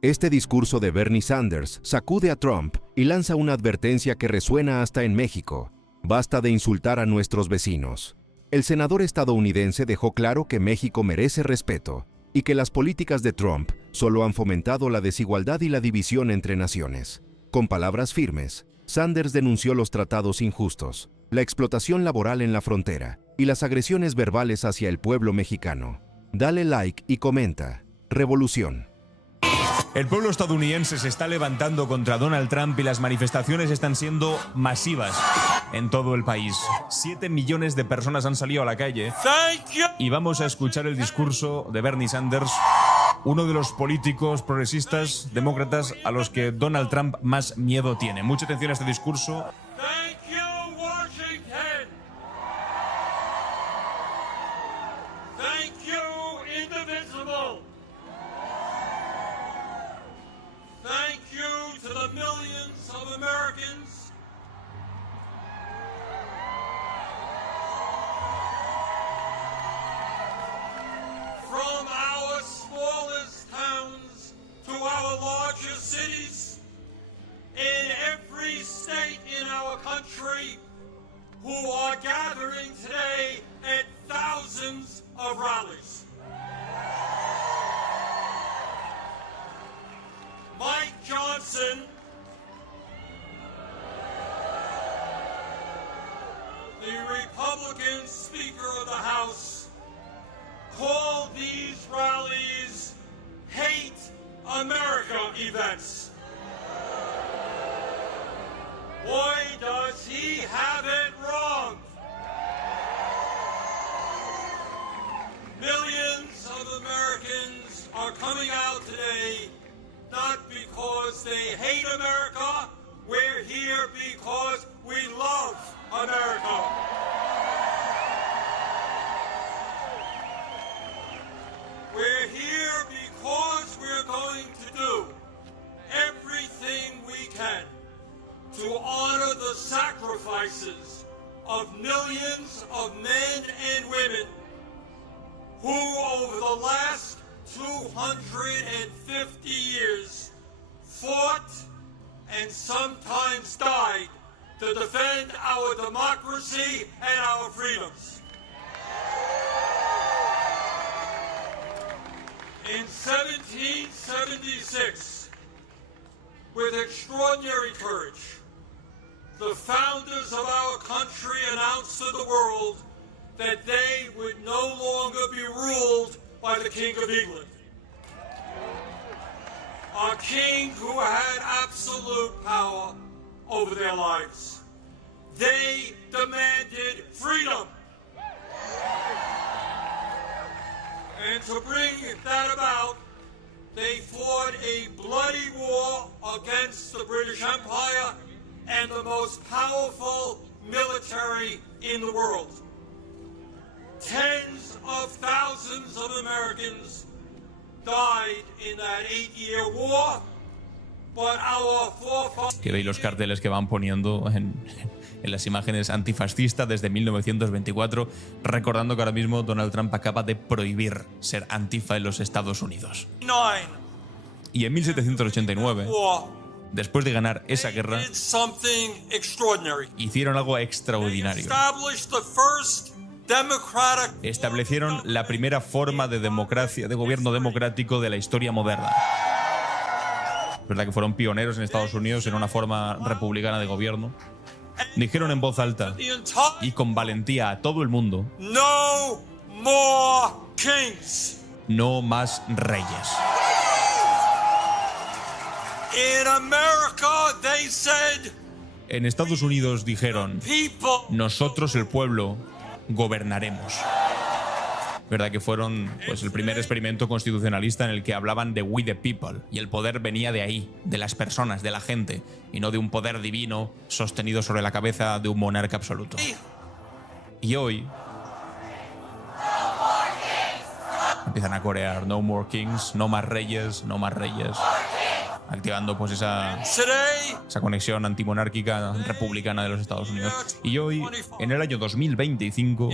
Este discurso de Bernie Sanders sacude a Trump y lanza una advertencia que resuena hasta en México. Basta de insultar a nuestros vecinos. El senador estadounidense dejó claro que México merece respeto y que las políticas de Trump solo han fomentado la desigualdad y la división entre naciones. Con palabras firmes, Sanders denunció los tratados injustos, la explotación laboral en la frontera y las agresiones verbales hacia el pueblo mexicano. Dale like y comenta. Revolución. El pueblo estadounidense se está levantando contra Donald Trump y las manifestaciones están siendo masivas en todo el país. 7 millones de personas han salido a la calle y vamos a escuchar el discurso de Bernie Sanders, uno de los políticos progresistas demócratas a los que Donald Trump más miedo tiene. Mucha atención a este discurso. Millions of Americans from our smallest towns to our largest cities in every state in our country who are gathering today at thousands of rallies. Mike Johnson, the Republican Speaker of the House, called these rallies Hate America events. Boy, does he have it wrong. Millions of Americans are coming out today not because they hate America, we're here because we love America. We're here because we're going to do everything we can to honor the sacrifices of millions of men and women who over the last 250 years fought and sometimes died to defend our democracy and our freedoms. In 1776, with extraordinary courage, the founders of our country announced to the world that they would no longer be ruled by the King of England. A king who had absolute power over their lives. They demanded freedom. And to bring that about, they fought a bloody war against the British Empire and the most powerful military in the world. Tens of thousands of Americans died in that 8-year war, but our forefathers... Que veis los carteles que van poniendo en las imágenes antifascistas desde 1924, recordando que ahora mismo Donald Trump acaba de prohibir ser antifa en los Estados Unidos. Y en 1789, después de ganar esa guerra, hicieron algo extraordinario. Establecieron la primera forma de democracia, de gobierno democrático de la historia moderna. Es verdad que fueron pioneros en Estados Unidos en una forma republicana de gobierno. Dijeron en voz alta y con valentía a todo el mundo: No more kings. No más reyes. In America, they said, en Estados Unidos dijeron: nosotros, el pueblo, gobernaremos. ¿Verdad que fueron pues el primer experimento constitucionalista en el que hablaban de we the people? Y el poder venía de ahí, de las personas, de la gente, y no de un poder divino sostenido sobre la cabeza de un monarca absoluto. Y hoy empiezan a corear no more kings, no más reyes, no más reyes, activando pues esa conexión antimonárquica republicana de los Estados Unidos. Y hoy, en el año 2025,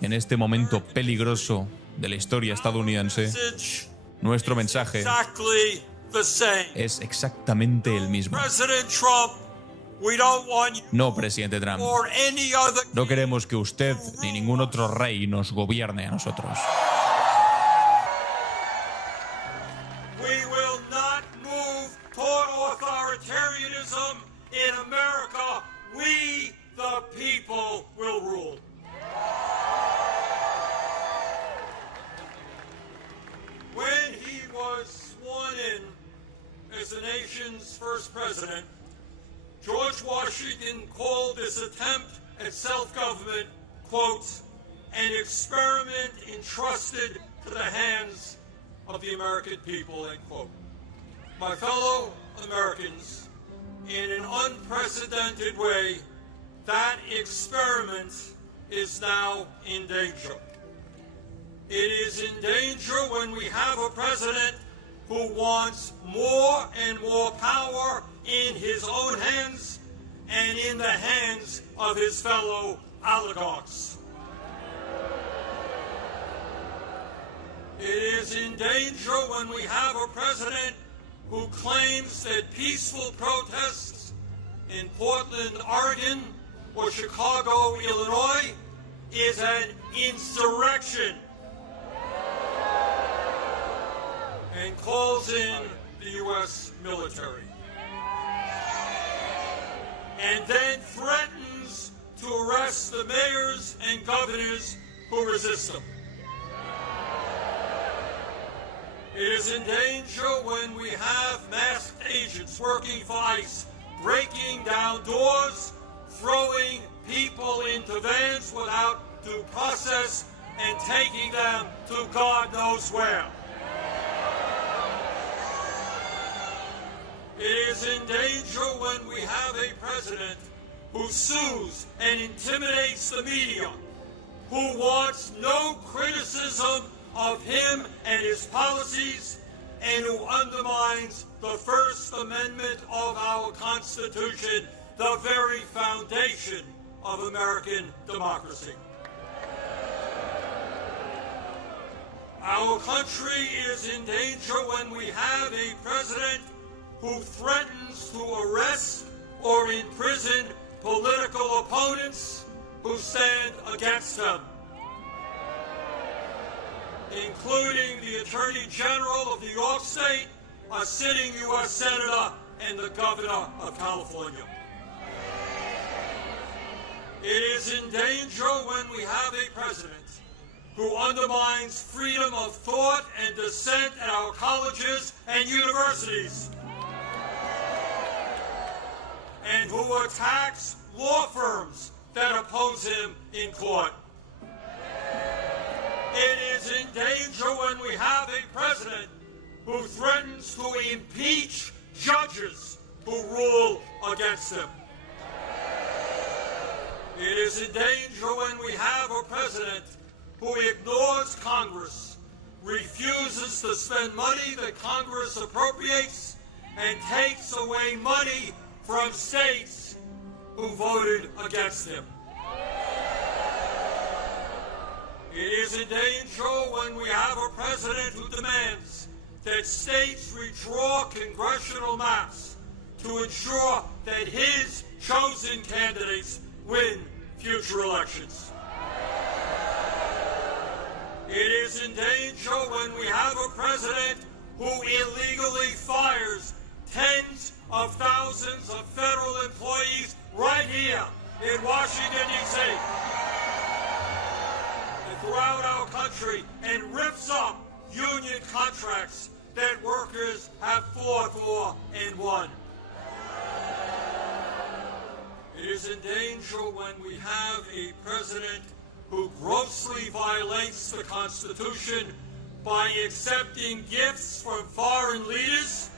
en este momento peligroso de la historia estadounidense, Nuestro mensaje exactly the same. es exactamente el mismo. President Trump, we don't want you No, presidente Trump. or any other. No queremos que usted ni ningún otro rey nos gobierne a nosotros. We will not move toward authoritarianism in America. We, the people, will rule. When he was sworn in as the nation's first president, George Washington called this attempt at self-government, quote, an experiment entrusted to the hands of the American people, end quote. My fellow Americans, in an unprecedented way, that experiment is now in danger. It is in danger when we have a president who wants more and more power in his own hands and in the hands of his fellow oligarchs. It is in danger when we have a president who claims that peaceful protests in Portland, Oregon, or Chicago, Illinois, is an insurrection and calls in the U.S. military. And then threatens to arrest the mayors and governors who resist them. It is in danger when we have masked agents working for ICE, breaking down doors, throwing people into vans without due process, and taking them to God knows where. It is in danger when we have a president who sues and intimidates the media, who wants no criticism of him and his policies, and who undermines the First Amendment of our Constitution, the very foundation of American democracy. Our country is in danger when we have a president who threatens to arrest or imprison political opponents who stand against them, including the Attorney General of New York State, a sitting U.S. Senator, and the Governor of California. It is in danger when we have a president who undermines freedom of thought and dissent at our colleges and universities, and who attacks law firms that oppose him in court. It is in danger when we have a president who threatens to impeach judges who rule against him. It is in danger when we have a president who ignores Congress, refuses to spend money that Congress appropriates, and takes away money from states who voted against him. It is in danger when we have a president who demands that states redraw congressional maps to ensure that his chosen candidates win future elections. It is in danger when we have a president who illegally fires tens of thousands of federal employees right here in Washington, D.C. and throughout our country, and rips up union contracts that workers have fought for and won. It is in danger when we have a president who grossly violates the Constitution by accepting gifts from foreign leaders,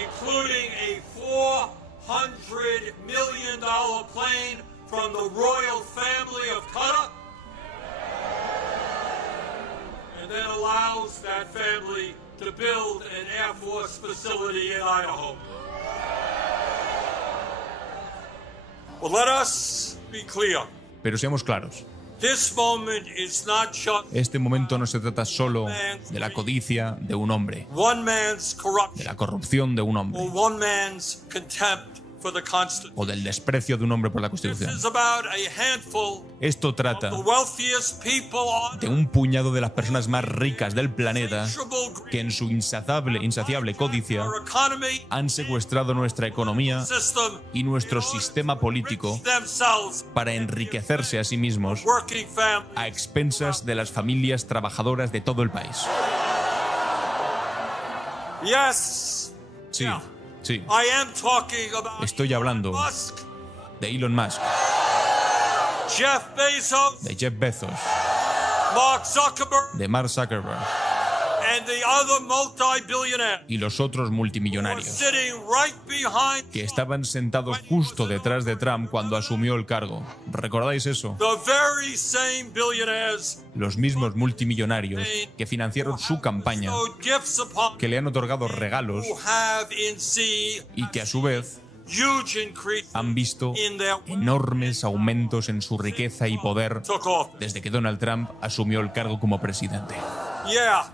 including a $400 million plane from the royal family of Qatar, and then allows that family to build an Air Force facility in Idaho. Well, let us be clear. Pero seamos claros. This moment is not just Este momento no se trata solo de la codicia de un hombre, one man's de corruption la corrupción de un or hombre, one man's contempt for the Constitution. o del desprecio de un hombre por la This Constitución. is about a handful Esto of trata the wealthiest people on de un puñado de las personas más ricas del planeta insatiable que en su insaciable codicia our economy han secuestrado nuestra economía system y nuestro sistema político themselves, para enriquecerse a sí mismos working families. a expensas de las familias trabajadoras de todo el país. Yes, Sí, sí. I am talking about Estoy hablando Musk, de Elon Musk, Jeff Bezos, de Jeff Bezos, Mark Zuckerberg, de Mark Zuckerberg and the other multi-billionaires y los otros who are multimillonarios sitting right behind que estaban sentados justo detrás de Trump cuando asumió el cargo. ¿Recordáis eso? the very same billionaires Los mismos multimillonarios que financiaron su campaña, bestowed gifts upon que le han otorgado regalos who have in see y que a su vez huge increase han visto in their enormes aumentos en su riqueza y poder took off. desde que Donald Trump asumió el cargo como presidente. Yeah.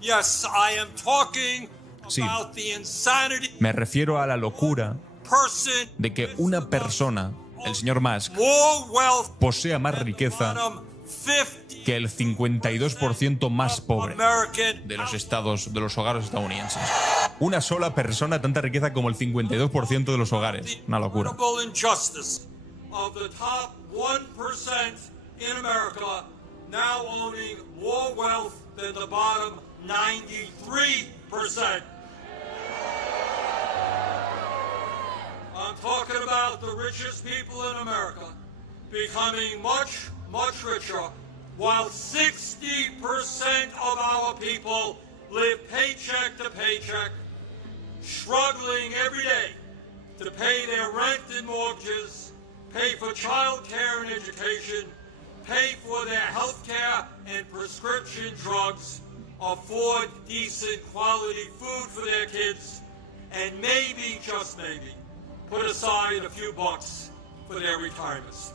Yes, I am talking Sí. about the insanity Me refiero a la locura person de que una persona, el señor Musk, more wealth posea más riqueza bottom 50 que el 52% más pobre American de los hogares estadounidenses. Una sola persona, tanta riqueza como el 52% de los hogares. Una locura. incredible injustice of the top 1% in America now owning more wealth than the bottom 93%. I'm talking about the richest people in America becoming much, much richer, while 60% of our people live paycheck to paycheck, struggling every day to pay their rent and mortgages, pay for child care and education, pay for their health care and prescription drugs, afford decent quality food for their kids, and maybe, just maybe, put aside a few bucks for their retirements.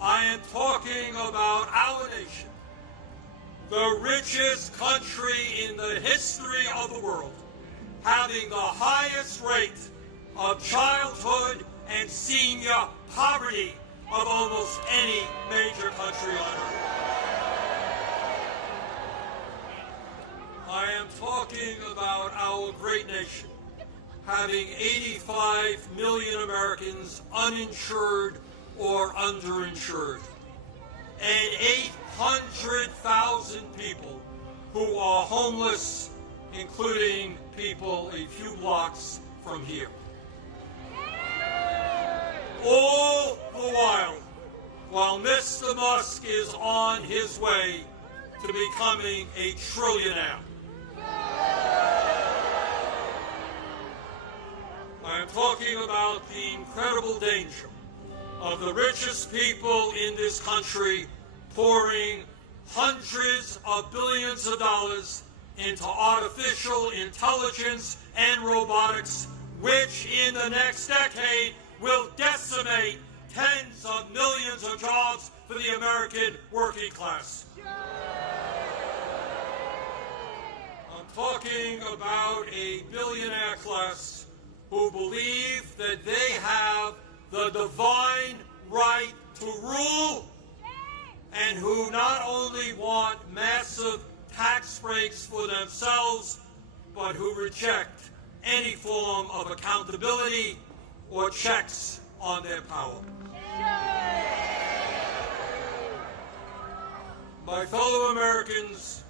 I am talking about our nation, the richest country in the history of the world, having the highest rate of childhood and senior poverty of almost any major country on earth. I am talking about our great nation, having 85 million Americans uninsured or underinsured, and 800,000 people who are homeless, including people a few blocks from here. All the while Mr. Musk is on his way to becoming a trillionaire. I am talking about the incredible danger of the richest people in this country pouring hundreds of billions of dollars into artificial intelligence and robotics, which in the next decade will decimate tens of millions of jobs for the American working class. I'm talking about a billionaire class who believe that they have the divine right to rule, and who not only want massive tax breaks for themselves, but who reject any form of accountability or checks on their power. My fellow Americans,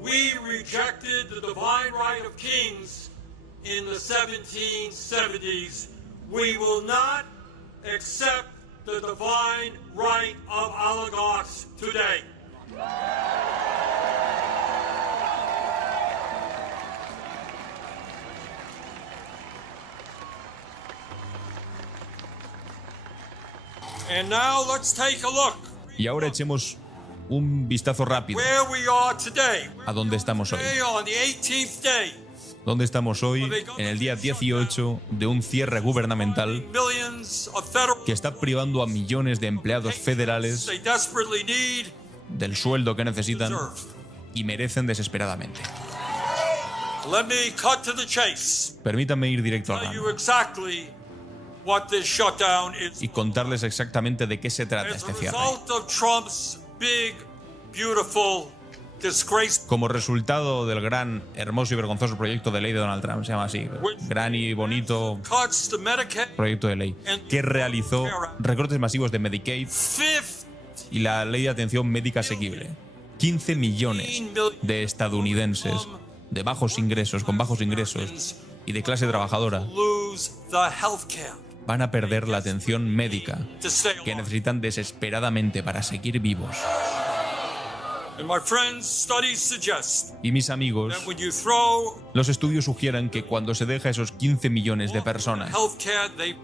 we rejected the divine right of kings in the 1770s. We will not accept the divine right of oligarchs today. And now let's take a look Y ahora echemos un vistazo rápido where we are today. a dónde estamos hoy. Today, on the 18th day ¿Dónde estamos hoy? En el día 18 de un cierre gubernamental que está privando a millones de empleados federales del sueldo que necesitan y merecen desesperadamente. Permítanme ir directo al grano y contarles exactamente de qué se trata este cierre. Como resultado del gran, hermoso y vergonzoso proyecto de ley de Donald Trump, se llama así, gran y bonito proyecto de ley, que realizó recortes masivos de Medicaid y la ley de atención médica asequible. 15 millones de estadounidenses de bajos ingresos, con bajos ingresos y de clase trabajadora van a perder la atención médica que necesitan desesperadamente para seguir vivos. Y mis amigos, los estudios sugieren que cuando se deja a esos 15 millones de personas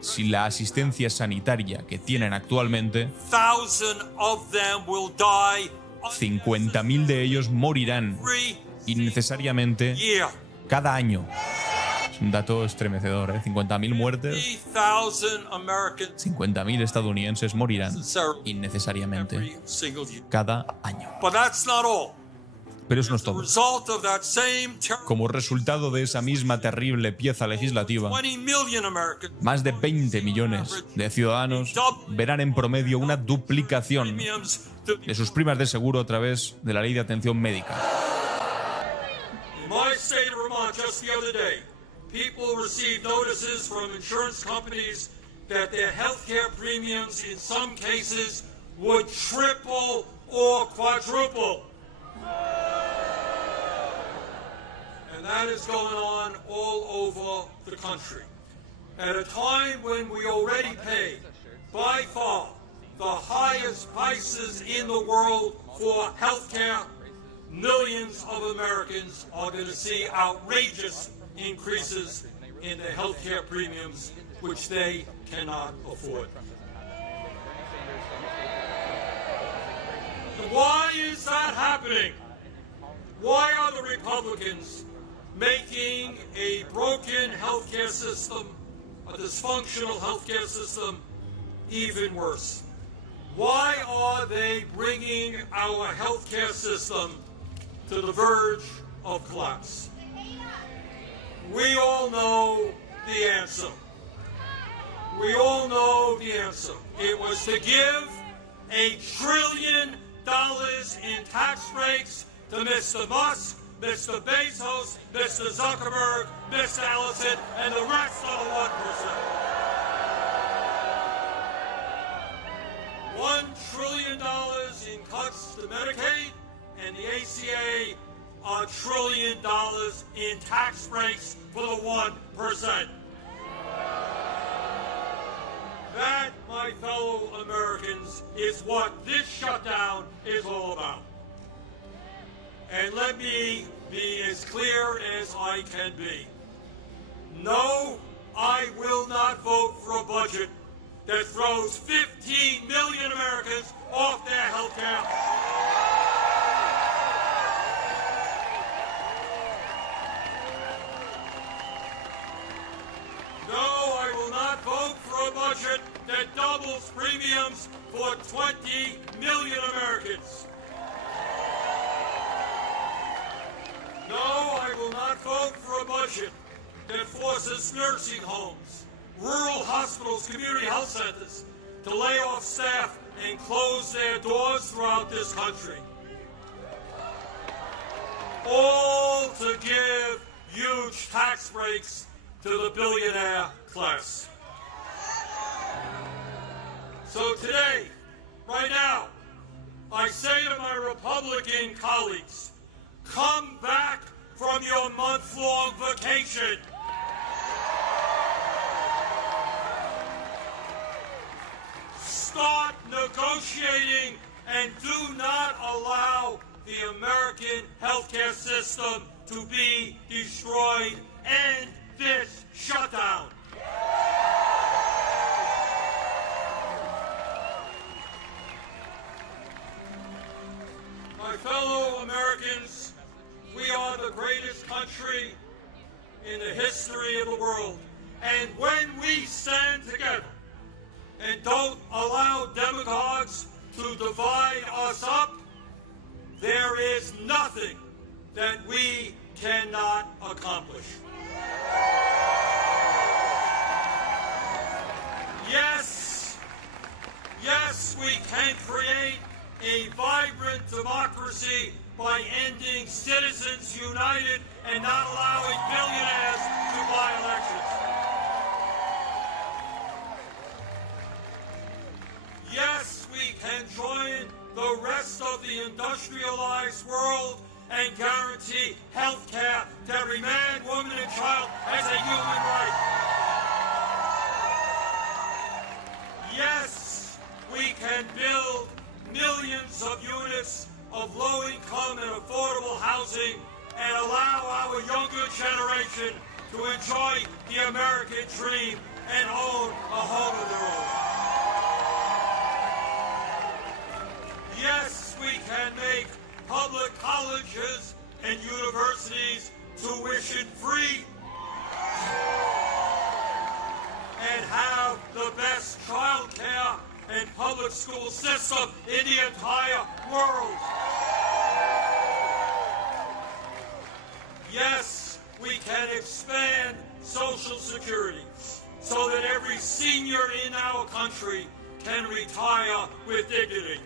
sin la asistencia sanitaria que tienen actualmente, 50.000 de ellos morirán innecesariamente cada año. Es un dato estremecedor, ¿eh? 50.000 muertes, 50.000 estadounidenses morirán innecesariamente cada año. Pero eso no es todo. Como resultado de esa misma terrible pieza legislativa, más de 20 millones de ciudadanos verán en promedio una duplicación de sus primas de seguro a través de la ley de atención médica. People receive notices from insurance companies that their healthcare premiums in some cases would triple or quadruple. And that is going on all over the country. At a time when we already pay, by far, the highest prices in the world for healthcare, millions of Americans are going to see outrageous increases in the healthcare premiums which they cannot afford. Why is that happening? Why are the Republicans making a broken healthcare system, a dysfunctional healthcare system, even worse? Why are they bringing our healthcare system to the verge of collapse? We all know the answer. We all know the answer. It was to give $1 trillion in tax breaks to Mr. Musk, Mr. Bezos, Mr. Zuckerberg, Mr. Ellison, and the rest of the 1%. $1 trillion in cuts to Medicaid and the ACA, $1 trillion in tax breaks for the 1%. That, my fellow Americans, is what this shutdown is all about. And let me be as clear as I can be. No, I will not vote for a budget that throws 15 million Americans off their health care. No, I will not vote for a budget that doubles premiums for 20 million Americans. No, I will not vote for a budget that forces nursing homes, rural hospitals, community health centers to lay off staff and close their doors throughout this country. All to give huge tax breaks to the billionaire class. So today, right now, I say to my Republican colleagues, come back from your month-long vacation. Start negotiating and do not allow the American healthcare system to be destroyed. End this shutdown. My fellow Americans, we are the greatest country in the history of the world. And when we stand together and don't allow demagogues to divide us up, there is nothing that we cannot accomplish. Yes, we can create a vibrant democracy by ending Citizens United and not allowing billionaires to buy elections. Yes, we can join the rest of the industrialized world and guarantee health care to every man, woman, and child as a human right. Yes, we can build millions of units of low-income and affordable housing and allow our younger generation to enjoy the American dream and own a home of their own. Yes, we can make public colleges and universities tuition-free and have the best child care and public school system in the entire world. Yes, we can expand Social Security so that every senior in our country can retire with dignity.